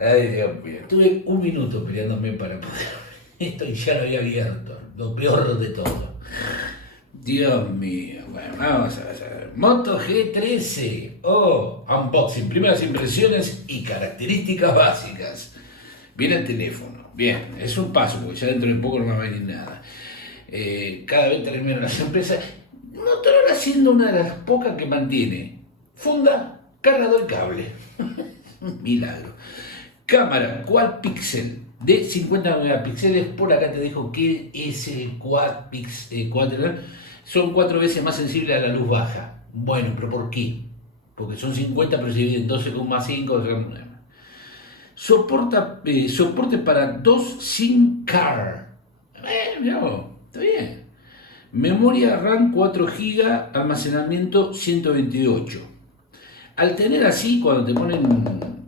Ay, Dios mío. Tuve un minuto peleándome para poder. Esto y ya lo había abierto. Lo peor de todo. Dios mío. Bueno, vamos a ver. Moto G13. Oh, unboxing. Primeras impresiones y características básicas. Viene el teléfono. Bien, es un paso, porque ya dentro de poco no va a venir nada. Cada vez terminan las empresas. Motorola siendo una de las pocas que mantiene funda, cargador y cable. Milagro. Cámara quad pixel de 50 megapíxeles. Por acá te dejo que es el quad pixel. Son 4 veces más sensible a la luz baja. Bueno, pero ¿por qué? Porque son 50 pero se dividen en 12,5. Soporte para 2 SIM card. Mirá vos, está bien. Memoria RAM 4 GB, almacenamiento 128. Al tener así, cuando te ponen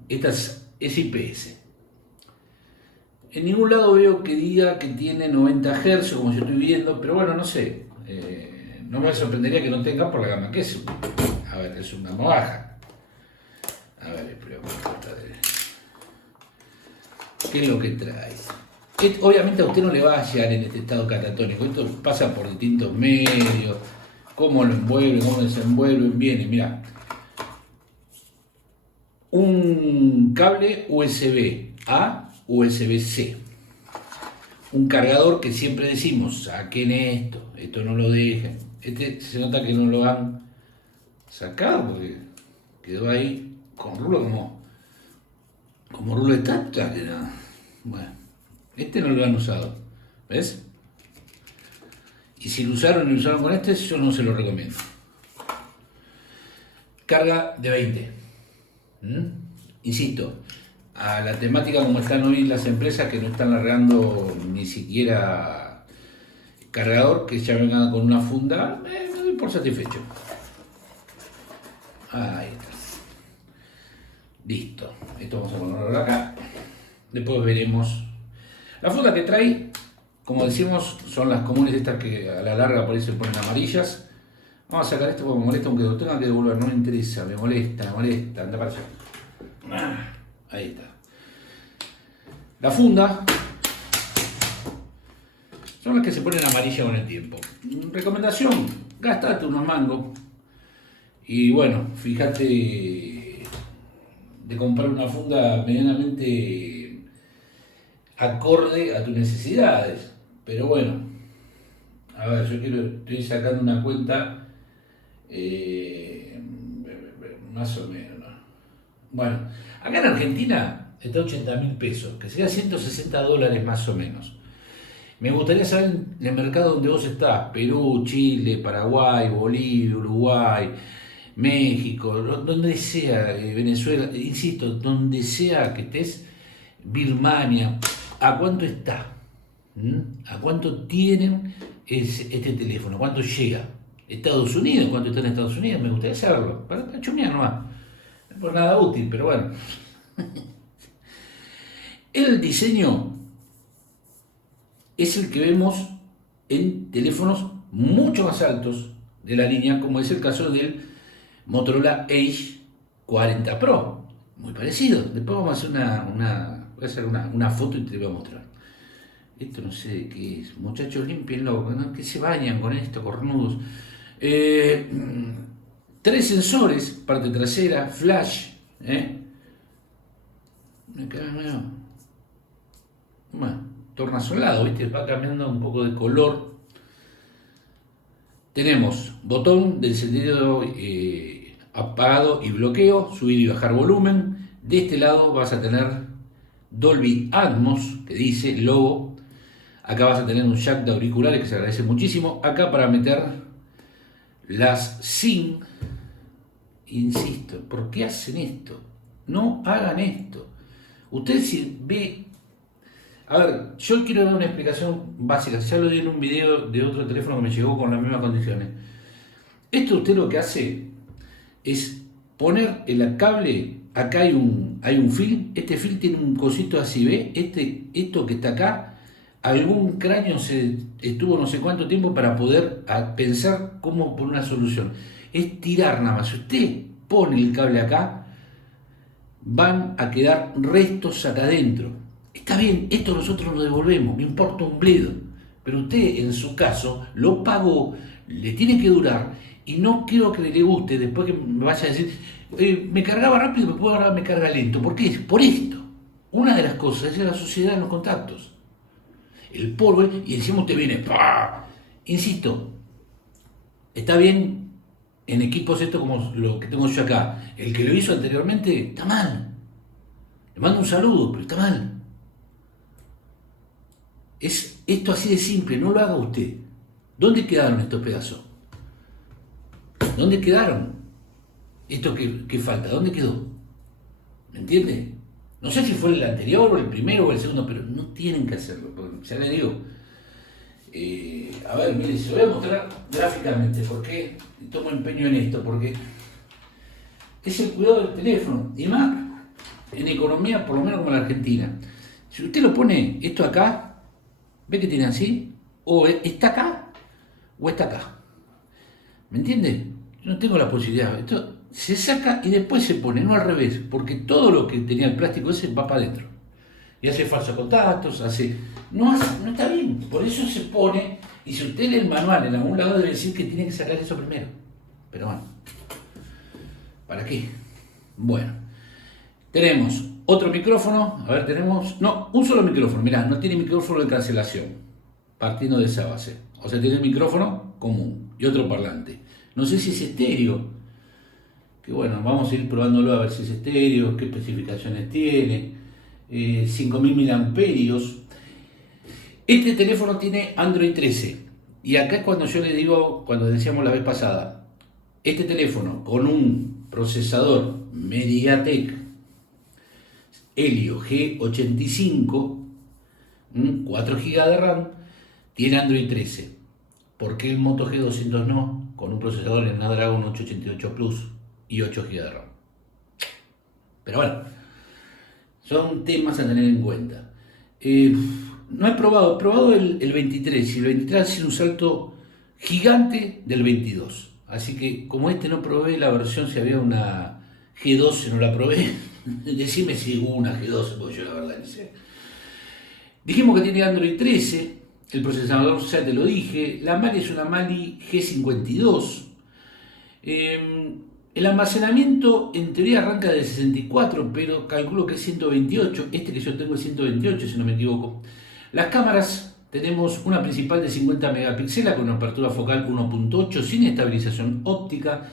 estas SIPS, en ningún lado veo que diga que tiene 90 Hz, como yo estoy viendo, pero bueno, no sé. No me sorprendería que no tenga por la gama que es. A ver, es una gama baja. A ver, espero ¿qué es lo que trae? Obviamente a usted no le va a llegar en este estado catatónico. Esto pasa por distintos medios. Cómo lo envuelven, cómo desenvuelven. Viene, mira. Un cable USB A, USB C. Un cargador que siempre decimos, saquen esto no lo dejen. Este se nota que no lo han sacado porque quedó ahí con rulo como rulo de tacta. Bueno, este no lo han usado, ¿ves? Y si lo usaron y lo usaron con este, yo no se lo recomiendo. Carga de 20. Insisto, a la temática como están hoy las empresas que no están largando ni siquiera cargador, que ya vengan con una funda, me doy por satisfecho. Ahí está. Listo. Esto vamos a ponerlo acá. Después veremos. La funda que trae, como decimos, son las comunes estas que a la larga por ahí se ponen amarillas. Vamos a sacar esto porque me molesta, aunque lo tenga que devolver, no me interesa, me molesta, anda para allá. Ahí está. La funda son las que se ponen amarillas con el tiempo. Recomendación, gastate unos mangos. Y bueno, fíjate de comprar una funda medianamente acorde a tus necesidades. Pero bueno, a ver, estoy sacando una cuenta más o menos. Bueno, acá en Argentina está 80.000 pesos, que sería $160 más o menos. Me gustaría saber en el mercado donde vos estás, Perú, Chile, Paraguay, Bolivia, Uruguay, México, donde sea, Venezuela, insisto, donde sea que estés, Birmania, ¿a cuánto está? ¿A cuánto tienen este teléfono? ¿Cuánto llega? Estados Unidos, ¿cuánto está en Estados Unidos? Me gustaría saberlo, para chumear nomás. No es por nada útil, pero bueno. El diseño es el que vemos en teléfonos mucho más altos de la línea, como es el caso del Motorola Edge 40 Pro. Muy parecido. Después vamos a hacer voy a hacer una foto y te lo voy a mostrar. Esto no sé de qué es. Muchachos, limpienlo, ¿no? Que se bañan con esto, cornudos. 3 sensores, parte trasera, flash. Me queda medio. Bueno, tornasolado, ¿viste? Va cambiando un poco de color. Tenemos botón de encendido apagado y bloqueo, subir y bajar volumen. De este lado vas a tener Dolby Atmos, que dice logo. Acá vas a tener un jack de auriculares que se agradece muchísimo. Acá para meter las SIM. Insisto, ¿por qué hacen esto? No hagan esto. Usted si ve. A ver, yo quiero dar una explicación básica. Ya lo di en un video de otro teléfono que me llegó con las mismas condiciones. Esto usted lo que hace es poner el cable. Acá hay un fil. Este fil tiene un cosito así, ¿ve? Esto que está acá. Algún cráneo se estuvo no sé cuánto tiempo para poder pensar cómo poner una solución. Es tirar nada más. Si usted pone el cable acá, van a quedar restos acá adentro. Está bien, esto nosotros lo devolvemos, no importa un bledo, pero usted en su caso lo pagó, le tiene que durar y no quiero que le guste después que me vaya a decir, me cargaba rápido, después ahora me carga lento. ¿Por qué? Por esto. Una de las cosas es la suciedad en los contactos. El polvo, y encima usted viene, ¡pah! Insisto, está bien en equipos esto como lo que tengo yo acá. El que lo hizo anteriormente está mal. Le mando un saludo, pero está mal. Es esto así de simple, no lo haga usted. ¿Dónde quedaron estos pedazos? ¿Dónde quedaron? Esto que falta, ¿dónde quedó? ¿Me entiende? No sé si fue el anterior o el primero o el segundo, pero no tienen que hacerlo. Ya les digo. A ver, mire, se lo voy a mostrar gráficamente porque tomo empeño en esto, porque es el cuidado del teléfono. Y más en economía, por lo menos como la Argentina. Si usted lo pone esto acá, ve que tiene así, o está acá o está acá. ¿Me entiende? Yo no tengo la posibilidad. Esto se saca y después se pone, no al revés, porque todo lo que tenía el plástico ese va para adentro. Y hace falsos contactos, no está bien. Por eso se pone, y si usted lee el manual en algún lado debe decir que tiene que sacar eso primero. Pero bueno, ¿para qué? Bueno, tenemos otro micrófono, a ver, no, un solo micrófono, mirá, no tiene micrófono de cancelación, partiendo de esa base. O sea, tiene un micrófono común y otro parlante. No sé si es estéreo, que bueno, vamos a ir probándolo a ver si es estéreo, qué especificaciones tiene, 5000 miliamperios. Este teléfono tiene Android 13, y acá es cuando yo le digo, cuando decíamos la vez pasada, este teléfono con un procesador MediaTek Helio G85, 4 GB de RAM, tiene Android 13. ¿Por qué el Moto G200 no? Con un procesador en Snapdragon 888 Plus y 8 GB de RAM. Pero bueno, son temas a tener en cuenta. No he probado el 23, y el 23 ha sido un salto gigante del 22. Así que como este no probé la versión, si había una G12 no la probé, decime si hubo una G12, porque yo la verdad no sé. Dijimos que tiene Android 13, el procesador ya te lo dije, la Mali es una Mali G52. El almacenamiento en teoría arranca de 64, pero calculo que es 128, este que yo tengo es 128 si no me equivoco. Las cámaras, tenemos una principal de 50 megapíxeles con una apertura focal 1.8 sin estabilización óptica.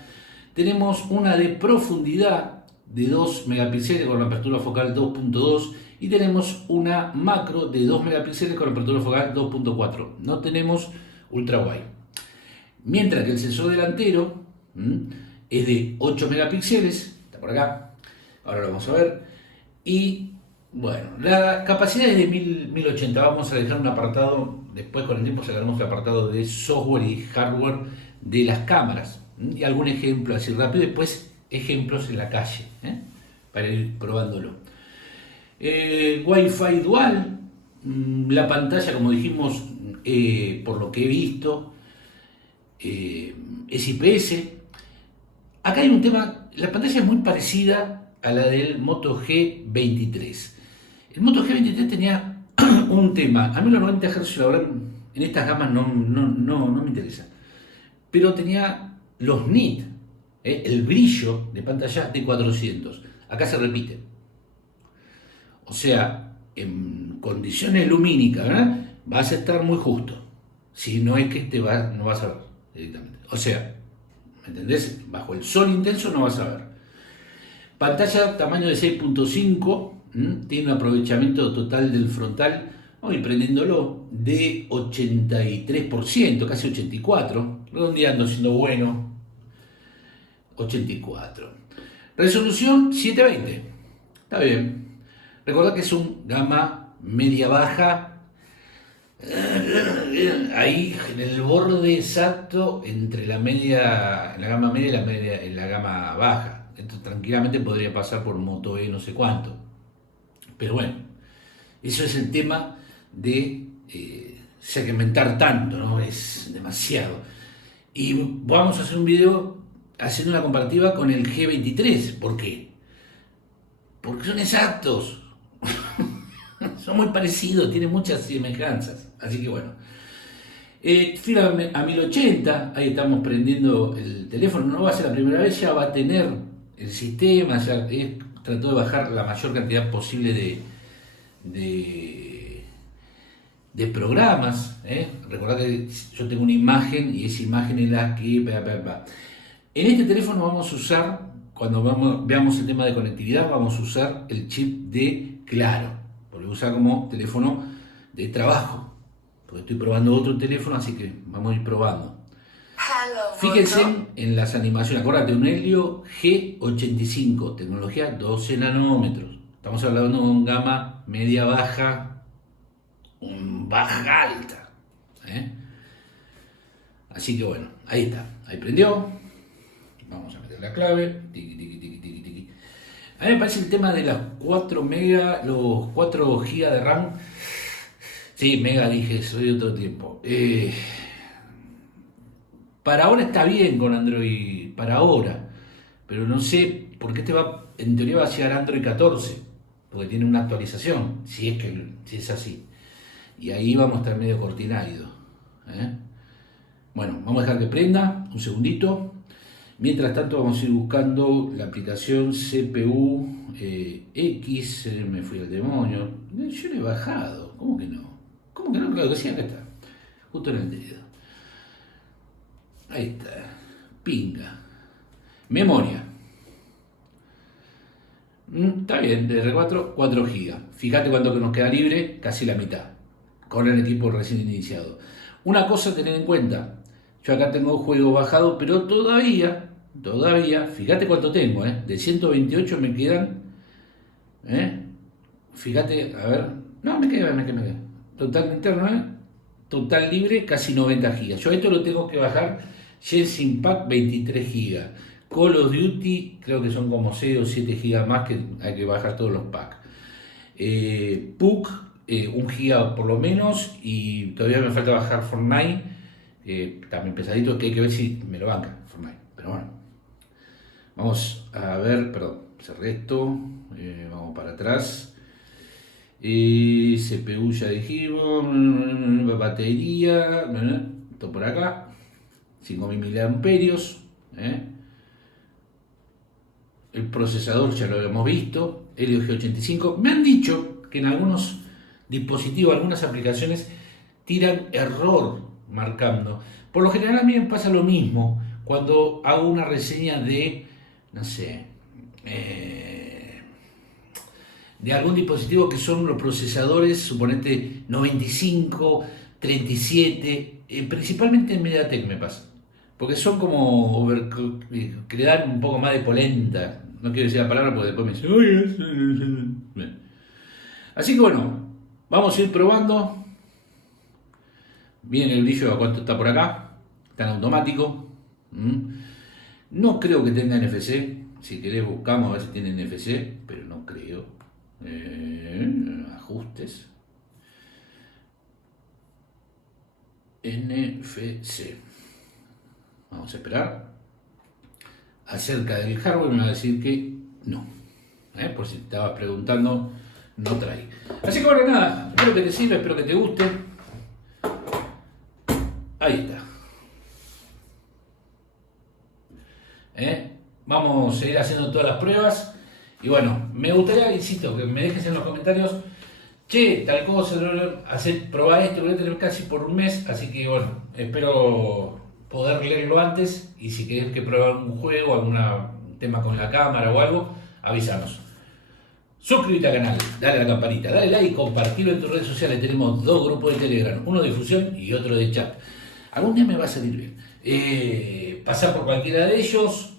Tenemos una de profundidad de 2 megapíxeles con una apertura focal 2.2 y tenemos una macro de 2 megapíxeles con apertura focal 2.4. No tenemos ultra wide. Mientras que el sensor delantero es de 8 megapíxeles, está por acá, ahora lo vamos a ver, y bueno, la capacidad es de 1080, vamos a dejar un apartado, después con el tiempo sacaremos el apartado de software y hardware de las cámaras, y algún ejemplo así rápido, después ejemplos en la calle, para ir probándolo. Wi-Fi dual, la pantalla como dijimos, por lo que he visto, es IPS. Acá hay un tema, la pantalla es muy parecida a la del Moto G23. El Moto G23 tenía un tema, a mí los 90 Hz, la verdad, en estas gamas no me interesa, pero tenía los nits, el brillo de pantalla de 400. Acá se repite. O sea, en condiciones lumínicas, ¿verdad?, vas a estar muy justo. Si no es que no vas a ver directamente. O sea, ¿me entendés? Bajo el sol intenso no vas a ver. Pantalla tamaño de 6.5, tiene un aprovechamiento total del frontal, y prendiéndolo, de 83%, casi 84%, redondeando, siendo bueno, 84%. Resolución 720, está bien. Recordad que es un gama media-baja, ahí en el borde exacto entre la gama media y la gama baja. Esto tranquilamente podría pasar por Moto E no sé cuánto. Pero bueno, eso es el tema de segmentar tanto, ¿no? Es demasiado. Y vamos a hacer un video haciendo una comparativa con el G23. ¿Por qué? porque son exactos. Son muy parecidos, tienen muchas semejanzas. Así que bueno. Fila a 1080, ahí estamos prendiendo el teléfono. No va a ser la primera vez, ya va a tener el sistema. Ya trató de bajar la mayor cantidad posible de programas. Recordad que yo tengo una imagen y esa imagen es la que... En este teléfono vamos a usar, cuando veamos el tema de conectividad, vamos a usar el chip de Claro, porque lo usa como teléfono de trabajo, porque estoy probando otro teléfono, así que vamos a ir probando. Fíjense en las animaciones, acuérdate, un Helio G85, tecnología 12 nanómetros. Estamos hablando de un gama media-baja, un baja-alta. Así que bueno, ahí está, ahí prendió. Vamos a meter la clave. Tiki, tiki, tiki, tiki, tiki. A mí me parece el tema de las 4 megas, los 4 gigas de RAM. Sí, mega dije, soy de otro tiempo. Para ahora está bien con Android, para ahora. Pero no sé por qué en teoría va a llegar Android 14. Porque tiene una actualización, si es así. Y ahí vamos a estar medio cortinadios. Bueno, vamos a dejar que prenda, un segundito. Mientras tanto vamos a ir buscando la aplicación CPU X, me fui al demonio. Yo lo he bajado, ¿cómo que no? ¿Cómo que no? Claro que sí, acá está, justo en el dedo. Ahí está, pinga. Memoria. Está bien, DDR4, 4 GB. Fíjate cuánto que nos queda libre, casi la mitad, con el equipo recién iniciado. Una cosa a tener en cuenta. Yo acá tengo un juego bajado, pero todavía, fíjate cuánto tengo, de 128 me quedan, fíjate, a ver, no, me queda, total interno, total libre, casi 90 gigas. Yo esto lo tengo que bajar, Genshin Impact 23 gigas, Call of Duty creo que son como 6 o 7 gigas más que hay que bajar todos los packs. PUC, 1 giga por lo menos, y todavía me falta bajar Fortnite. También pesadito, que hay que ver si me lo banca Fortnite, pero bueno, vamos a ver, perdón, cerré esto, vamos para atrás, CPU ya dijimos, batería, esto por acá, 5000 miliamperios, el procesador ya lo habíamos visto, Helio G85, me han dicho que en algunos dispositivos, algunas aplicaciones tiran error marcando. Por lo general a mí me pasa lo mismo cuando hago una reseña de, no sé, de algún dispositivo que son los procesadores, suponete 95, 37, principalmente en MediaTek me pasa, porque son como que le dan un poco más de polenta. No quiero decir la palabra porque después me dicen, oye. Así que bueno, vamos a ir probando. Miren el brillo a cuánto está por acá, está en automático. No creo que tenga NFC, si querés buscamos a ver si tiene NFC, pero no creo. Ajustes. NFC. Vamos a esperar. Acerca del hardware me va a decir que no. Por si te estabas preguntando, no trae. Así que bueno, nada, espero que te sirva, espero que te guste. Ahí está. Vamos a ir haciendo todas las pruebas. Y bueno, me gustaría, insisto, que me dejes en los comentarios, che, tal cosa, probar esto, voy a tener casi por un mes, así que bueno, espero poder leerlo antes. Y si querés que pruebe algún juego, algún tema con la cámara o algo, avísanos. Suscríbete al canal, dale a la campanita, dale like y compartirlo en tus redes sociales. Tenemos 2 grupos de Telegram, uno de difusión y otro de chat. Algún día me va a salir bien. Pasar por cualquiera de ellos,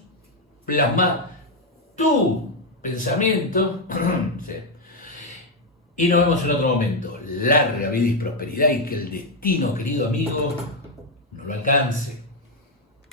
plasmar tu pensamiento sí. Y nos vemos en otro momento. Larga vida y prosperidad y que el destino, querido amigo, no lo alcance.